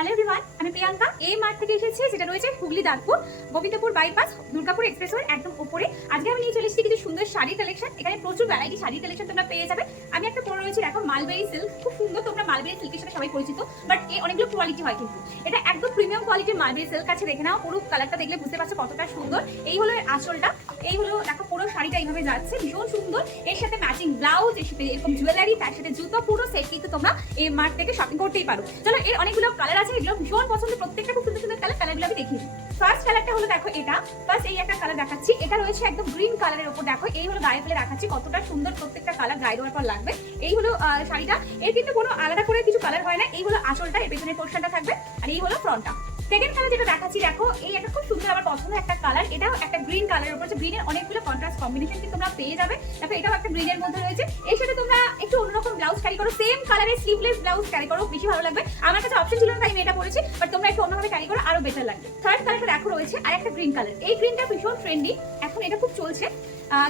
Hello everyone আমি প্রিয়াঙ্কা। এই মাঠ থেকে এসেছি, যেটা রয়েছে হুগলি দাঁতপুর, গোবিন্দপুর বাইপাস দুর্গাপুর এক্সপ্রেসওয়ের একদম উপরে। আজকে আমি নিয়ে চলে এসেছি কিছু সুন্দর শাড়ি কালেকশন এখানে প্রচুর ভ্যারাইটি শাড়ি কালেকশন তোমরা পেয়ে যাবে। আমি একটা পরে রয়েছে, দেখো মালবেরি সিল্ক খুব সুন্দর তোমরা মালবেরি সিল্কের সাথে সবাই পরিচিত বাট এ অনেকগুলো কোয়ালিটি হয় কিন্তু। এটা একদম প্রিমিয়াম কোয়ালিটির মালবেরি সিল্ক আছে, দেখে নাও। পুরো কালারটা দেখলে বুঝতে পারছ কতটা সুন্দর। এই হলো এর আঁচলটা। এই হলো, দেখো পুরো শাড়িটা এইভাবে যাচ্ছে, ভীষণ সুন্দর। এর সাথে ম্যাচিং ব্লাউজ এর সাথে এরকম জুয়েলারি তার সাথে জুতো, পুরো সেট কিন্তু তোমরা এই মার্ট থেকে শপিং করতেই পারো। চলো, এর অনেকগুলো কালার আছে এগুলো ভীষণ পছন্দ প্রত্যেকটা খুব সুন্দর সুন্দর কালার কালারগুলো আমি দেখিয়ে ফার্স্ট কালারটা হলো দেখো এটা। ফার্স্ট এই একটা কালার দেখাচ্ছি। এটা রয়েছে একদম গ্রিন কালারের উপর দেখো, এই হলো গায়ে ফেলে দেখাচ্ছি কতটা সুন্দর প্রত্যেকটা কালার গায়ে দেওয়ার পর লাগবে। এই হলো শাড়িটা। এর কিন্তু কোনো আলাদা করে কিছু কালার হয় না। এই হলো আঁচলটা, এর পেছনের পোর্শনটা থাকবে। আর এই হলো ফ্রন্টটা সেকেন্ড কালার যেটা দেখাচ্ছি, দেখো, এই একটা খুব সুন্দর আমার পছন্দ একটা কালার এটাও একটা গ্রিন কালারের উপর গ্রিনের অনেকগুলো কন্ট্রাস্ট কম্বিনেশন তোমরা পেয়ে যাবে। দেখো, এটাও একটা গ্রিনের মধ্যে রয়েছে। এর সাথে তোমরা একটু অন্যরকম ব্লাউজ ক্যারি করো। সেম কালারের স্লিভলেস ব্লাউজ ক্যারি করো, বেশি ভালো লাগবে। আমার কাছে অপশন ছিল না আমি এটা পরেছি। বাট তোমরা একটু অন্যভাবে ক্যারি করো, আরও বেটার লাগবে। থার্ড কালারটা দেখো রয়েছে, আর একটা গ্রিন কালার এই গ্রিনটা ভীষণ ট্রেন্ডি এখন এটা খুব চলছে।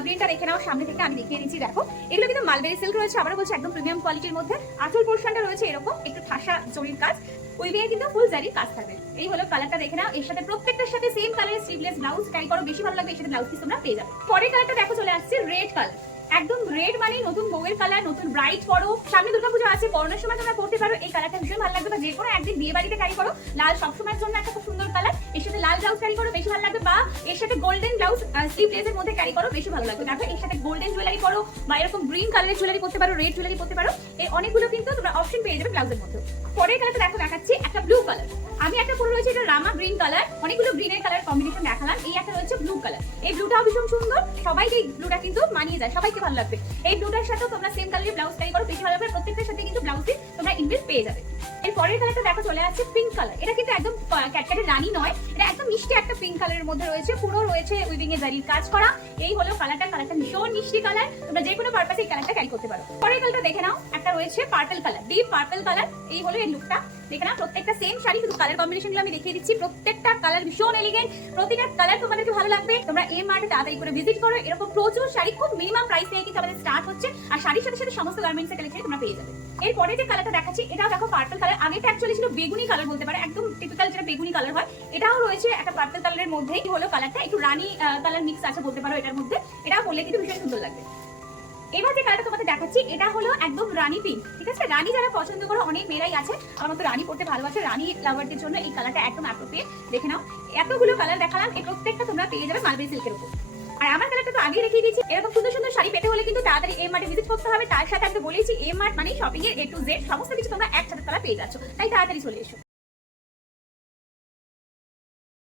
গ্রিনটা দেখে নাও, সামনে থেকে আমি দেখিয়ে দিচ্ছি, দেখো। এগুলো কিন্তু মালবেরি সিল্ক রয়েছে, আবারও বলছি, একদম প্রিমিয়াম কোয়ালিটির মধ্যে। আঁচল পোর্শনটা রয়েছে এরকম, একটু ঠাসা জরির কাজ। উইভিংয়ে কিন্তু ফুল জারি কাজ থাকবে এই হলো কালারটা দেখে নাও। এর সাথে প্রত্যেকটার সাথে সেম কালারের স্লিভলেস ব্লাউজ ট্রাই করো, বেশি ভালো লাগবে এর সাথে ব্লাউজ পিস তোমরা পেয়ে যাবে। পরের কালারটা দেখো, চলে আসছে রেড কালার একদম রেড মানে নতুন বউয়ের কালার নতুন ব্রাইট পরো। সামনে দুর্গাপূজা আছে, পরনের সময় তোমরা পড়তে পারো। এই কালারটা ভীষণ ভালো লাগবে বা যে কোনো একদিন বিয়ে বাড়িতে ক্যারি করো। লাল সবসময়ের জন্য একটা খুব ব্লাউজ ক্যারি করো, বেশি ভালো লাগবে, বা এর সাথে গোল্ডেন ব্লাউজ স্লিভলেসের মধ্যে ক্যারি করো, বেশি ভালো লাগবে। দেখো এর সাথে গোল্ডেন জুয়েলারি করো বা এরকম গ্রিন কালারের জুয়েলারি করতে পারো রেড জুয়েলারি করতে পারো, এই অনেকগুলো কিন্তু তোমরা অপশন পেয়ে যাবে ব্লাউজের মধ্যে। পরের কালারটা দেখো, দেখাচ্ছি, একটা ব্লু কালার আমি একটা পরে রয়েছে, এটা রামা গ্রিন কালার অনেকগুলো গ্রিনের কালার কম্বিনেশন দেখালাম। এই কালার এই ব্লুটাও ভীষণ সুন্দর। সবাইকে এই ব্লুটা কিন্তু মানিয়ে যায়। সবাইকে ভালো লাগবে। এই ব্লুটার সাথেও তোমরা সেম কালারের ব্লাউজ ক্যারি করো। বেশি ভালো লাগবে প্রত্যেকটার সাথে কিন্তু ব্লাউজে তোমরা ইনবিল পেয়ে যাবে। এর পরের কালারটা দেখো, চলে আসছে পিঙ্ক কালার এটা কিন্তু একদম ক্যাটক্যাটের রানী নয়। এটা একদম মিষ্টি একটা পিঙ্ক কালারের মধ্যে রয়েছে। পুরো রয়েছে উইভিং এ জারির কাজ করা। এই হলো কালারটা কালারটা ভীষণ মিষ্টি কালার তোমরা যে কোনো পারপাসে এই কালারটা ক্যারি করতে পারো। পরের কালারটা দেখে নাও। একটা রয়েছে purple colour deep purple colour এই হলো এর লুকটা দেখে নাও, প্রত্যেকটা সেম শাড়ি, শুধু কালার কম্বিনেশনগুলো আমি দেখিয়ে দিচ্ছি। প্রত্যেকটা কালার ভীষণ এলিগেন্ট প্রতিটা কালার তোমাদেরকে ভালো লাগবে। তোমরা এই মার্টে তাড়াতাড়ি করে ভিজিট করো। এরকম প্রচুর শাড়ি, খুব মিনিমাম প্রাইস থেকে কিন্তু আমাদের স্টার্ট হচ্ছে। আর শাড়ির সাথে সাথে সমস্ত গার্মেন্টসের কালেকশন তোমরা পেয়ে যাবে। এরপরে যে কালারটা দেখাচ্ছি, এটাও দেখো পার্পল কালার আগেটা অ্যাকচুয়ালি ছিল বেগুনি কালার বলতে পারে। একদম টিপিক্যাল যেটা বেগুনি কালার হয়, এটাও রয়েছে একটা পার্পল কালারের মধ্যে এই হলো কালারটা একটু রানী কালার মিক্স আছে বলতে পারো এটার মধ্যে। এটাও বললে কিন্তু ভীষণ সুন্দর লাগবে। এবার যে কালারটা তোমাদের দেখাচ্ছি, এটা হলো একদম রানী পিঙ্ক ঠিক আছে? রানী যারা পছন্দ করো, অনেক মেয়েরাই আছে, আমার মতো রানী পড়তে ভালোবাসে, রানী লাভারদের জন্য এই কালারটা একদম অ্যাপ্রোপ্রিয়েট দেখে নাও। এতগুলো কালার দেখালাম, এই প্রত্যেকটা তোমরা পেয়ে যাবে মালবেরি সিল্কের উপর। আর আমার কালারটা তো আগেই রেখে দিয়েছি, এরকম সুন্দর সুন্দর শাড়ি পেতে হলে কিন্তু তাড়াতাড়ি এম মার্টে ভিজিট করতে হবে, তার সাথে আমি বলেছি এম মার্ট মানে শপিং এ টু জেড সমস্ত কিছু তোমরা একসাথে তারা পেয়ে যাচ্ছ, তাই তাড়াতাড়ি চলে এসো।